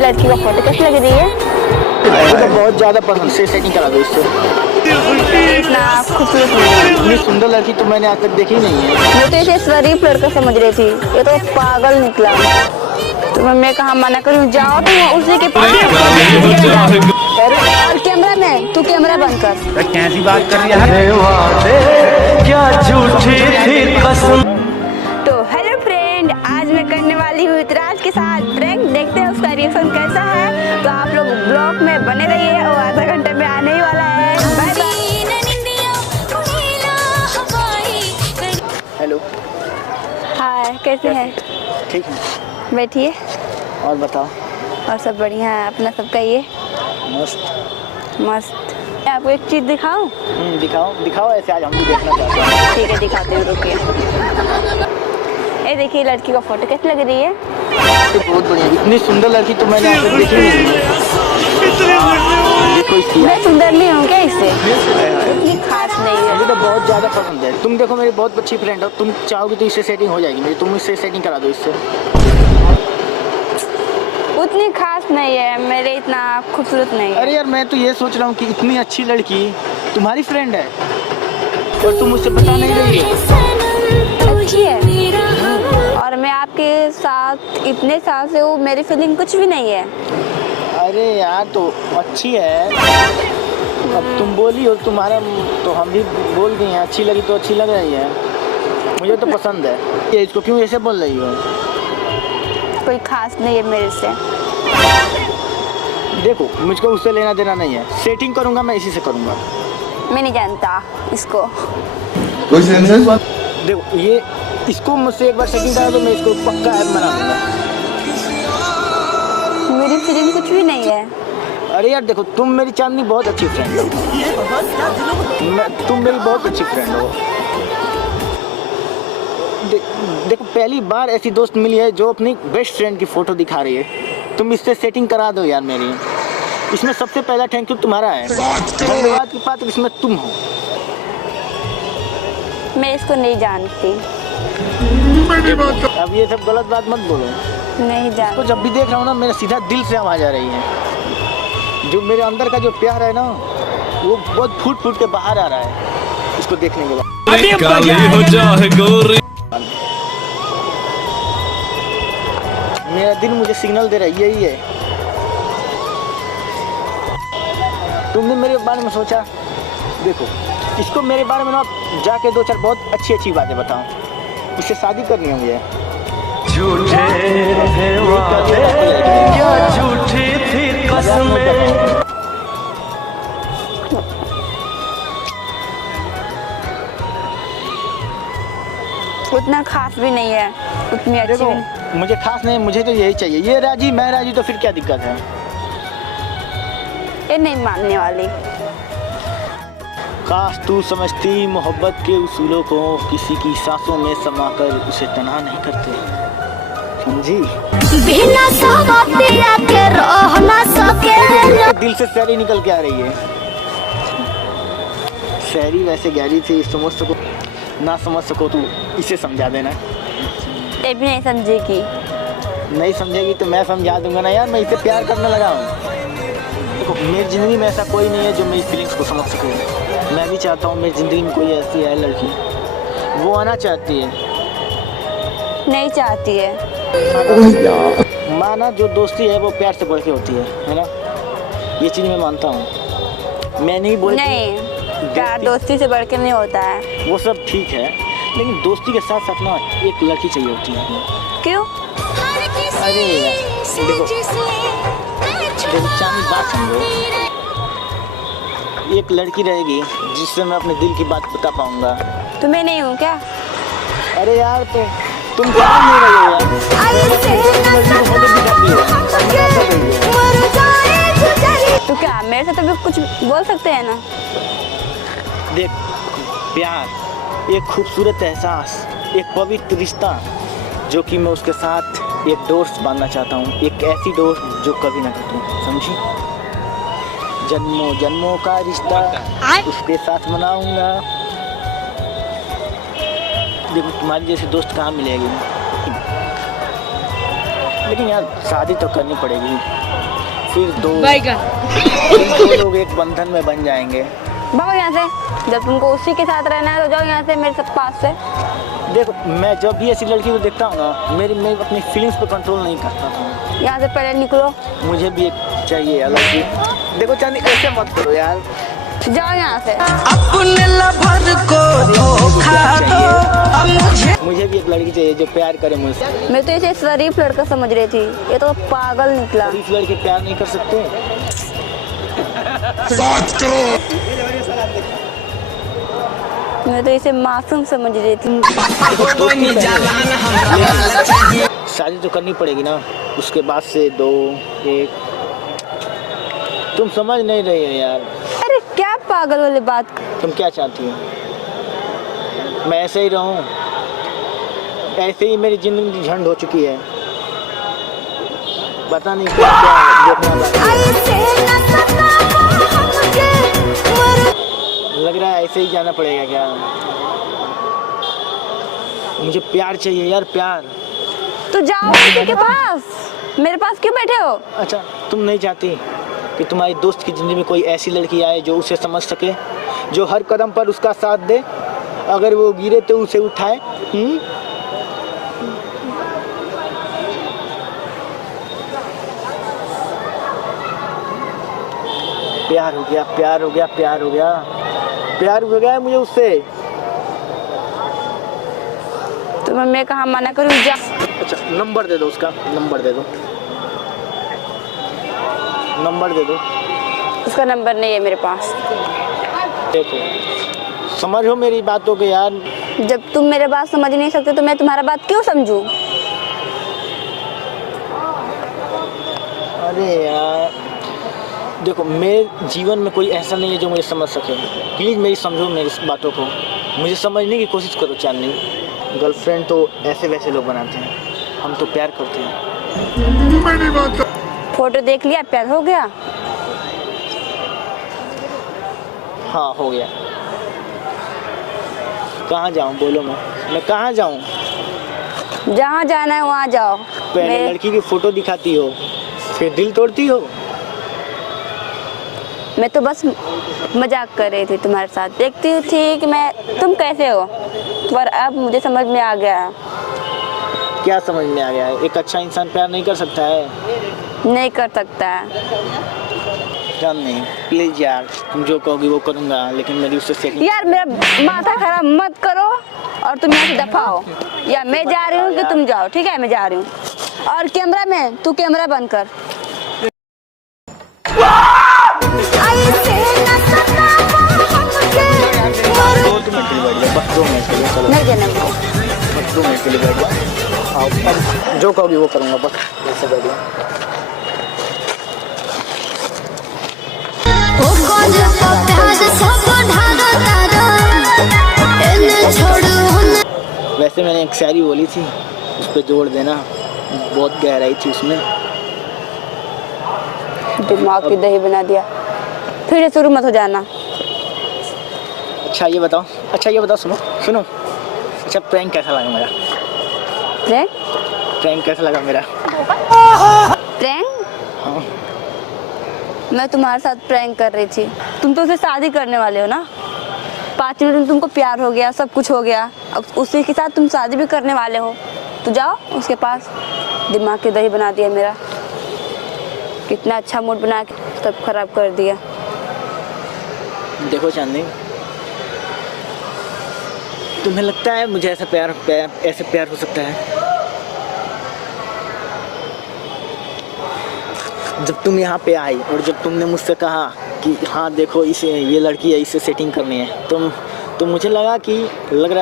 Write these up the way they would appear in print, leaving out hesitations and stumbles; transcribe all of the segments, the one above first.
लड़की का फोटो कैसी लग रही है? मुझे तो बहुत ज्यादा पसंद से सेटिंग करा दो इससे। इतना खूबसूरत नहीं है। इतनी सुंदर लड़की तो मैंने आज तक देखी नहीं है। मैं तो इसे स्वरूप लड़का समझ रही थी, ये तो पागल निकला। तो मैं कहा मना करूँ, जाओ तो उसी के पास। और कैमरा में तू कैमरा बंद कर। कैसी बात कर रही है? क्या झूठी थी कसम। तो हेलो फ्रेंड, आज मैं करने वाली हूँ इतराज के साथ प्रैंक। देखते हैं उसका रिएक्शन कैसा है। तो आप लोग ब्लॉग में बने रहिए और आधा घंटे में आने ही वाला है। Bye bye. हेलो, हाय, कैसे हैं? ठीक है। बैठिए। और बताओ। और सब बढ़िया है, अपना सब कहिए। मस्त मस्त। मैं आपको एक चीज़ दिखाऊं? दिखाओ दिखाओ, ऐसे आज हम भी देखना चाहते हैं। ठीक है, दिखाती हूँ, रुकिए। ये देखिए लड़की का फोटो कैसी लग रही है? बहुत बढ़िया, इतनी सुंदर लड़की तो मैंने आज तक देखी नहीं है। देखो इसकी, मैं सुंदर नहीं हूँ क्या इससे? इतनी खास नहीं है। मुझे तो बहुत ज्यादा पसंद है। तुम देखो, मेरी बहुत अच्छी फ्रेंड हो, तुम चाहोगे तो इससे सेटिंग हो जाएगी मेरी। तुम इससे सेटिंग करा दो इससे। उतनी खास नहीं है, मेरे इतना खूबसूरत नहीं है। अरे यार, मैं तो ये सोच रहा हूँ कि इतनी अच्छी लड़की तुम्हारी फ्रेंड है और तुम मुझसे बता नहीं रही हो। अच्छी है और मैं आपके साथ इतने साल से हूँ, मेरी फीलिंग कुछ भी नहीं है। अरे यार, तो अच्छी है। अब तुम बोली हो तुम्हारा, तो हम भी बोल दिए हैं। अच्छी लगी तो अच्छी लग रही है, मुझे तो पसंद है। ये इसको क्यों ऐसे बोल रही हो? कोई खास नहीं है मेरे से। देखो, मुझको उससे लेना देना नहीं है। सेटिंग करूंगा मैं इसी से करूंगा। मैं नहीं जानता इसको। कोई सेंस? देखो, ये इसको मुझसे एक बार सेटिंग करा तो मैं इसको पक्का ऐप बना दूंगा। मेरी फीलिंग कुछ भी नहीं है। अरे यार देखो, तुम मेरी चांदनी बहुत अच्छी फ्रेंड हो। तुम मेरी बहुत अच्छी फ्रेंड हो। देखो, पहली बार ऐसी दोस्त मिली है जो अपनी बेस्ट फ्रेंड की फोटो दिखा रही है। तुम इससे सेटिंग करा दो यार मेरी। इसमें सबसे पहला थैंक यू तुम्हारा है। धन्यवाद की बात इसमें तुम हो। मैं इसको नहीं जानती। अब ये सब गलत बात मत बोलो। नहीं तो जानती। जब भी देख रहा हूँ ना, मेरा सीधा दिल से आवाज आ रही है। जो मेरे अंदर का जो प्यार है ना, वो बहुत फूट फूट के बाहर आ रहा है इसको देखने के बाद। मेरा दिल मुझे सिग्नल दे रहा है, यही है। तुमने मेरे बारे में सोचा? देखो, इसको मेरे बारे में ना जाके दो चार बहुत अच्छी अच्छी बातें बताओ। इससे शादी करनी है मुझे। झूठे थे वादे, क्या झूठी थी कसमें। उतना खास भी नहीं है, उतनी अच्छी देखो, भी नहीं। मुझे खास नहीं, मुझे तो यही चाहिए। ये राजी, मैं राजी, तो फिर क्या दिक्कत है? ये नहीं मानने वाली। काश तू समझती मोहब्बत के उसूलों को, किसी की सांसों में समाकर उसे तन्हा नहीं करते। समझी? बिना समझिया के रह ना सके। दिल से शायरी निकल के आ रही है। शायरी वैसे गहरी थी, समझ सको ना समझ सको तो इसे समझा देना। ये भी नहीं समझेगी। नहीं समझेगी तो मैं समझा दूंगा ना यार। मैं इसे प्यार करने लगा हूँ। देखो, मेरी ज़िंदगी में ऐसा कोई नहीं है जो मेरी फीलिंग्स को समझ सके। मैं भी चाहता हूँ मेरी ज़िंदगी में कोई ऐसी है लड़की, वो आना चाहती है। नहीं चाहती है। माना जो दोस्ती है वो प्यार से बढ़ के होती है ना? ये चीज़ मैं मानता हूँ। मैं नहीं बोल नहीं, प्यार दोस्ती से बढ़ के नहीं होता है। वो सब ठीक है, लेकिन दोस्ती के साथ साथ ना एक लड़की चाहिए होती है। क्यों? अरे देखो, चांदी बात समझो। एक लड़की रहेगी जिससे मैं अपने दिल की बात बता पाऊंगा। तो मैं नहीं हूँ क्या? अरे यार, तो तुम जान नहीं रहे हो यार। तो क्या मेरे से तो भी कुछ बोल सकते हैं ना? देख, प्यार एक खूबसूरत एहसास, एक पवित्र रिश्ता, जो कि मैं उसके साथ एक दोस्त बांधना चाहता हूँ। एक ऐसी दोस्त जो कभी ना टूटे। समझी? जन्मों जन्मों का रिश्ता उसके साथ मनाऊंगा। देखो, तुम्हारी जैसी दोस्त कहाँ मिलेगी? लेकिन यार शादी तो करनी पड़ेगी, फिर दो लोग एक बंधन में बन जाएंगे। भागो यहाँ से, जब तुमको उसी के साथ रहना है तो जाओ यहाँ से मेरे सब पास से। देखो मैं जब भी ऐसी लड़की को देखता हूँ ना, मैं अपनी फीलिंग्स पर कंट्रोल नहीं करता हूँ। यहाँ से पहले निकलो। मुझे भी एक चाहिए अलग चीज। देखो चांदी ऐसे मत करो यार, जाओ यहाँ से। अपने लवर को धोखा दो। मुझे भी एक लड़की चाहिए जो प्यार करे मुझसे। मैं तो इसे शरीफ लड़का समझ रही थी, ये तो पागल निकला। इस लड़के प्यार नहीं कर सकते। मैं तो इसे मासूम समझ रही थी। शादी तो करनी पड़ेगी ना, उसके बाद से दो एक। तुम समझ नहीं रही हो यार। अरे क्या पागल वाली बात। तुम क्या चाहती हो? मैं ऐसे ही रहूं? ऐसे ही मेरी जिंदगी झंड हो चुकी है, पता नहीं क्या लग रहा है ऐसे ही जाना पड़ेगा क्या? मुझे प्यार चाहिए यार, प्यार। तो जाओ उसी के पास, मेरे पास क्यों बैठे हो? अच्छा तुम नहीं चाहती कि तुम्हारी दोस्त की जिंदगी में कोई ऐसी लड़की आए जो उसे समझ सके, जो हर कदम पर उसका साथ दे, अगर वो गिरे तो उसे उठाए? प्यार हो गया, प्यार हो गया, प्यार हो गया, प्यार हो गया है मुझे उससे। तो मैं कहाँ मना करूँ? जा। अच्छा नंबर दे दो उसका, नंबर दे दो, नंबर दे दो। उसका नंबर नहीं है मेरे पास। देखो समझो मेरी बातों को यार। जब तुम मेरे बात समझ नहीं सकते तो मैं तुम्हारा बात क्यों समझूं? अरे यार देखो, मेरे जीवन में कोई ऐसा नहीं है जो मुझे समझ सके। प्लीज़ मेरी समझो मेरी बातों को, मुझे समझने की कोशिश करो चांदनी। गर्लफ्रेंड तो ऐसे वैसे लोग बनाते हैं, हम तो प्यार करते हैं। फोटो देख लिया, प्यार हो गया? हाँ हो गया। कहाँ जाऊँ बोलो? मैं कहाँ जाऊँ? जहाँ जाना है वहाँ जाओ। पहले लड़की की फोटो दिखाती हो, फिर दिल तोड़ती हो। मैं तो बस मजाक कर रही थी तुम्हारे साथ, देखती थी कि तुम कैसे हो, पर अब मुझे समझ में आ गया है। क्या समझ में आ गया है? एक अच्छा इंसान प्यार नहीं कर सकता है? नहीं कर सकता है। जान नहीं, प्लीज यार, तुम जो कहोगी वो करूँगा, लेकिन मेरी उससे सेटिंग। यार मेरा माथा खराब मत करो और तुम यहाँ से दफा हो, या मैं जा रही हूँ कि तुम जाओ। ठीक है मैं जा रही हूँ। और कैमरा मैन तू कैमरा बंद कर। नहीं जाना बस 2 मिनट के लिए बैठ जाओ। अब जो कहोगी वो करूँगा, बस ऐसे बैठ जाओ। वैसे मैंने एक शायरी बोली थी, उस पर जोड़ देना, बहुत गहराई थी उसमें। दिमाग की दही बना दिया। फिर शुरू मत हो जाना। अच्छा ये बताओ, सुनो। अच्छा प्रैंक कैसा लगा मेरा? प्रैंक कैसा लगा मेरा? प्रैंक? हाँ। मैं तुम्हारे साथ प्रैंक कर रही थी। तुम तो उसे शादी करने वाले हो ना। 5 मिनट में तुमको प्यार हो गया, सब कुछ हो गया, अब उसी के साथ तुम शादी भी करने वाले हो। तो जाओ उसके पास। दिमाग की दही बना दिया मेरा। कितना अच्छा मूड बना के सब खराब कर दिया। देखो चांदनी, तुम्हें लगता है मुझे ऐसे प्यार हो सकता है? जब तुम यहाँ पे आई और जब तुमने मुझसे कहा कि हाँ देखो इसे, ये लड़की है, इससे सेटिंग करनी है, तो मुझे लग रहा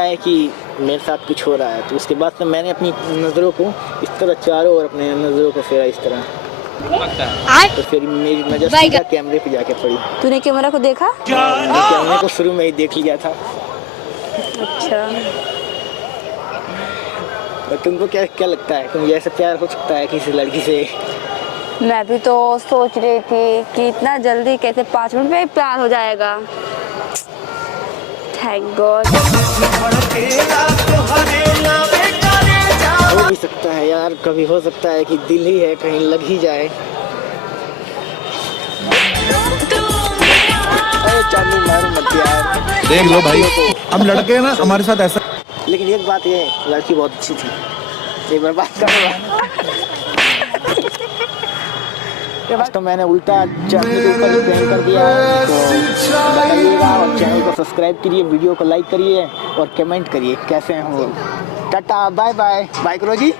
है कि मेरे साथ कुछ हो रहा है। तो उसके बाद से मैंने अपनी नज़रों को इस तरह चारों और अपने नज़रों को फेरा इस तरह, तो फिर मेरी नज़र सीधा कैमरे पे जाके पड़ी। तूने कैमरा को देखा? कैमरे को शुरू में ही देख लिया था। अच्छा, तो तुमको क्या लगता है कि मुझे ऐसा प्यार हो सकता है किसी लड़की से? मैं भी तो सोच रही थी कि इतना जल्दी कैसे 5 मिनट में प्यार हो जाएगा। Thank God. हो भी सकता है यार, कभी हो सकता है कि दिल ही है, कहीं लग ही जाए। अरे चांदी मारो मत यार। देख लो भाई, हम लड़के हैं ना, हमारे साथ ऐसा। लेकिन एक बात ये है, लड़की बहुत अच्छी थी। एक बार बात करूँगा। तो मैंने उल्टा चांदी के ऊपर प्रैंक कर दिया, तो बताइएगा और चैनल को सब्सक्राइब करिए, वीडियो को लाइक करिए और कमेंट करिए कैसे हो। टाटा बाय बाय, बाय करो जी।